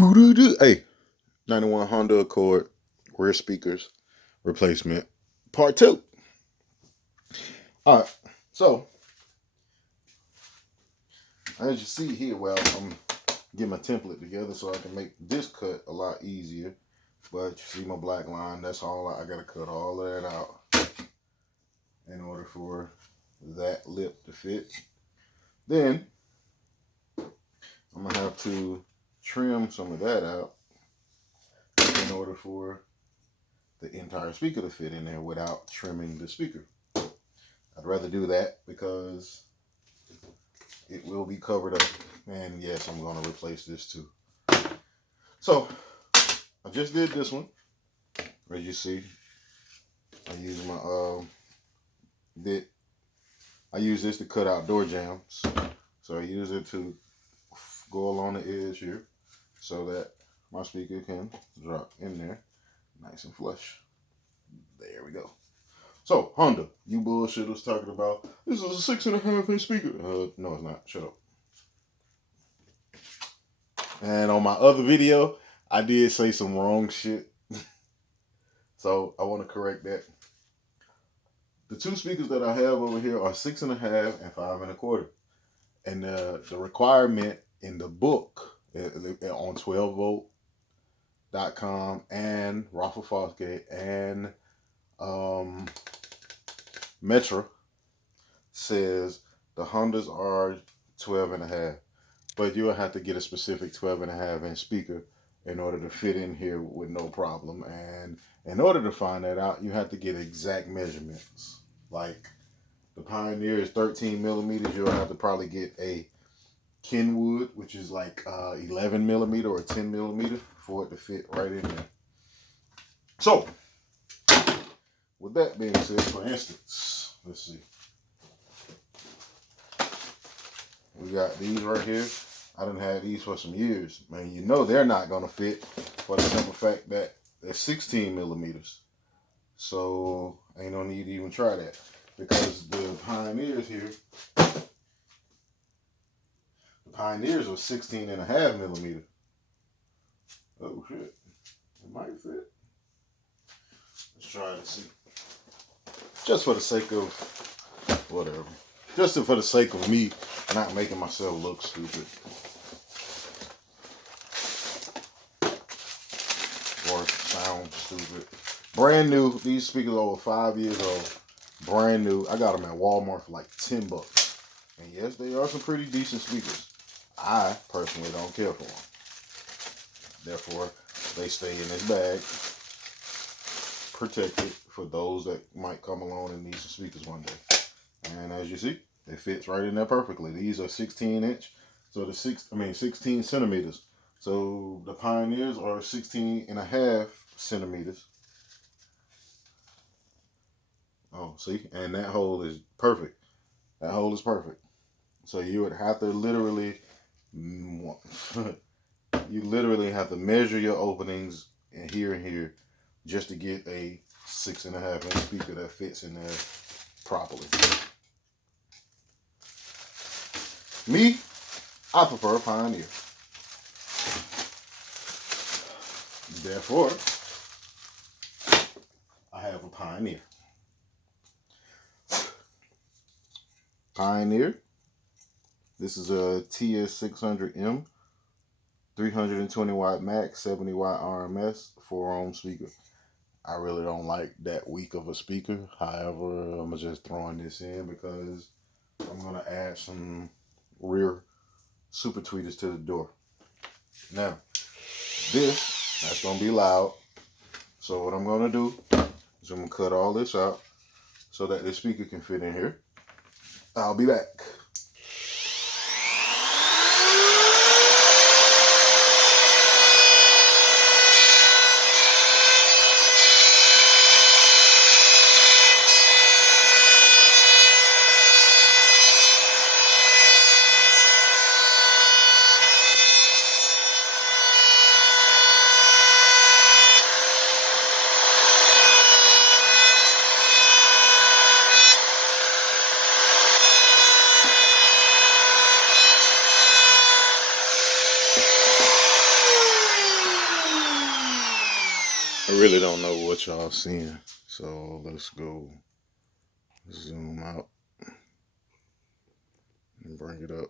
Hey, 91 Honda Accord rear speakers replacement part two. All right, so as you see here, well, I'm getting my template together so I can make this cut a lot easier. But you see my black line, that's all I got to cut all of that out in order for that lip to fit. Then I'm gonna have to trim some of that out in order for the entire speaker to fit in there without trimming the speaker. I'd rather do that because it will be covered up. And yes, I'm going to replace this too. So I just did this one. As you see, I use my I use this to cut out door jams. So I use it to go along the edge here so that my speaker can drop in there nice and flush. There we go. So Honda, you bullshitters talking about this is a 6.5-inch speaker. No, it's not. Shut up. And on my other video, I did say some wrong shit. So I want to correct that. The two speakers that I have over here are 6.5 and 5.25. And the requirement in the book on 12volt.com and Rafa Fosgate and Metra says the Hondas are 12.5. But you'll have to get a specific 12.5-inch speaker in order to fit in here with no problem. And in order to find that out, you have to get exact measurements. Like the Pioneer is 13 millimeters. You'll have to probably get a Kenwood, which is like 11 millimeter or 10 millimeter for it to fit right in there. So, with that being said, for instance, let's see. We got these right here. I done had these for some years. Man, you know they're not going to fit for the simple fact that they're 16 millimeters. So, ain't no need to even try that. Because the Pioneers here, the Pioneers are 16.5 millimeter. Oh, shit. It might fit. Let's try it and see. Just for the sake of whatever. Just for the sake of me not making myself look stupid. Or sound stupid. Brand new. These speakers are over 5 years old. Brand new. I got them at Walmart for like $10. And yes, they are some pretty decent speakers. I personally don't care for them. Therefore, they stay in this bag, protected for those that might come along and need some speakers one day. And as you see, it fits right in there perfectly. These are 16-inch, so 16 centimeters. So the Pioneers are 16.5 centimeters. Oh, see, and that hole is perfect. That hole is perfect. So you would have to literally, you literally have to measure your openings and here just to get a 6.5-inch speaker that fits in there properly. Me, I prefer a Pioneer. Therefore, I have a Pioneer. Pioneer. This is a TS600M, 320 watt max, 70 watt RMS, 4-ohm speaker. I really don't like that weak of a speaker. However, I'm just throwing this in because I'm going to add some rear super tweeters to the door. Now, that's going to be loud. So what I'm going to do is I'm going to cut all this out so that the speaker can fit in here. I'll be back. really don't know what y'all seeing. So let's go zoom out and bring it up.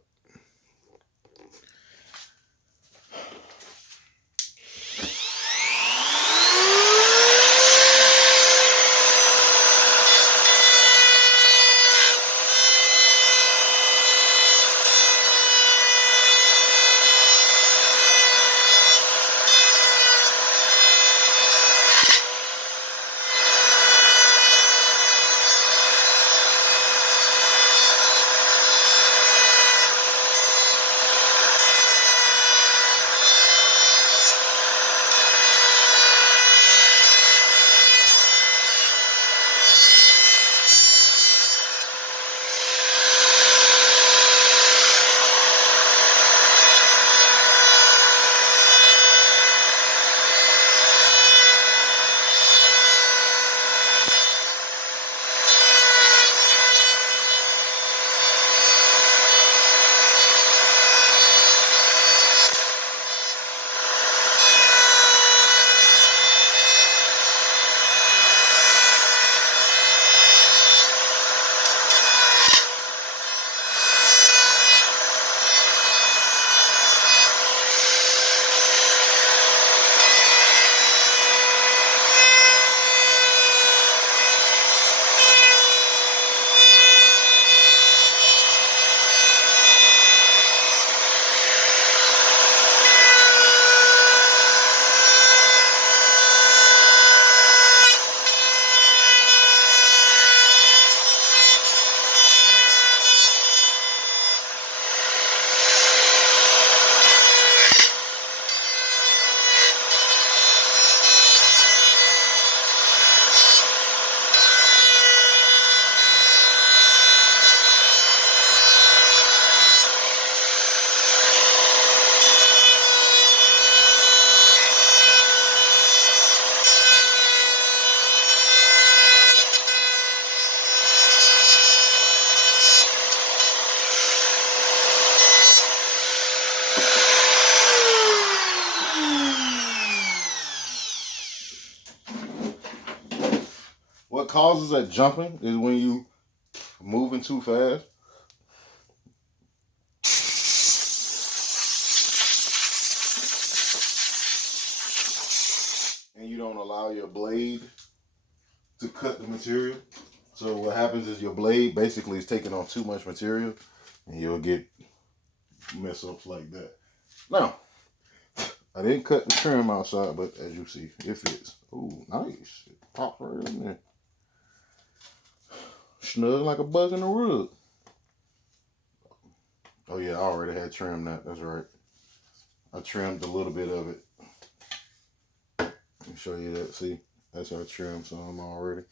What causes that jumping is when you moving too fast. And you don't allow your blade to cut the material. So what happens is your blade basically is taking on too much material and you'll get mess ups like that. Now, I didn't cut the trim outside, but as you see, it fits. Ooh, nice. It popped right in there. Snug like a bug in the rug. Oh yeah, I already had trimmed that. That's right. I trimmed a little bit of it. Let me show you that. See, that's how I trimmed some already.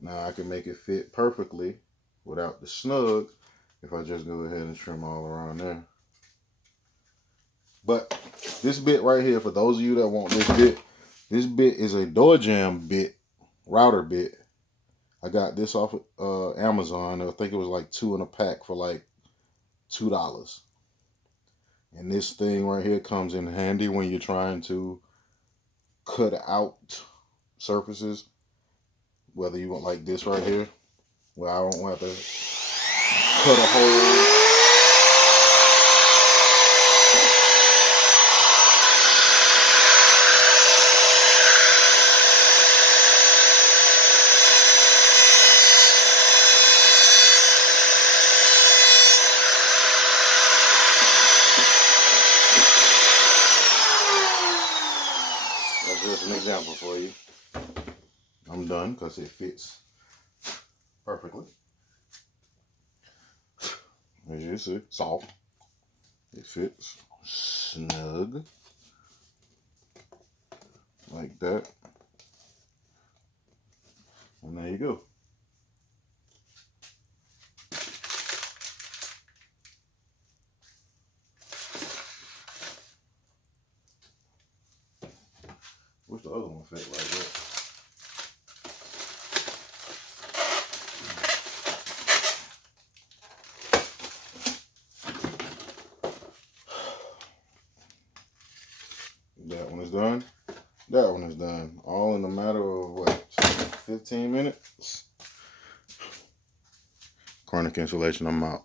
Now I can make it fit perfectly without the snug if I just go ahead and trim all around there. But this bit right here, for those of you that want this bit is a door jamb bit, router bit. I got this off of Amazon. I think it was like 2 in a pack for like $2. And this thing right here comes in handy when you're trying to cut out surfaces. Whether you want like this right here, where I don't have to cut a hole. That's just an example for you. I'm done because it fits perfectly. As you see, soft. It fits snug like that. And there you go. Wish the other one fit like that. That one is done. That one is done. All in a matter of what, 15 minutes? Chronic insulation, I'm out.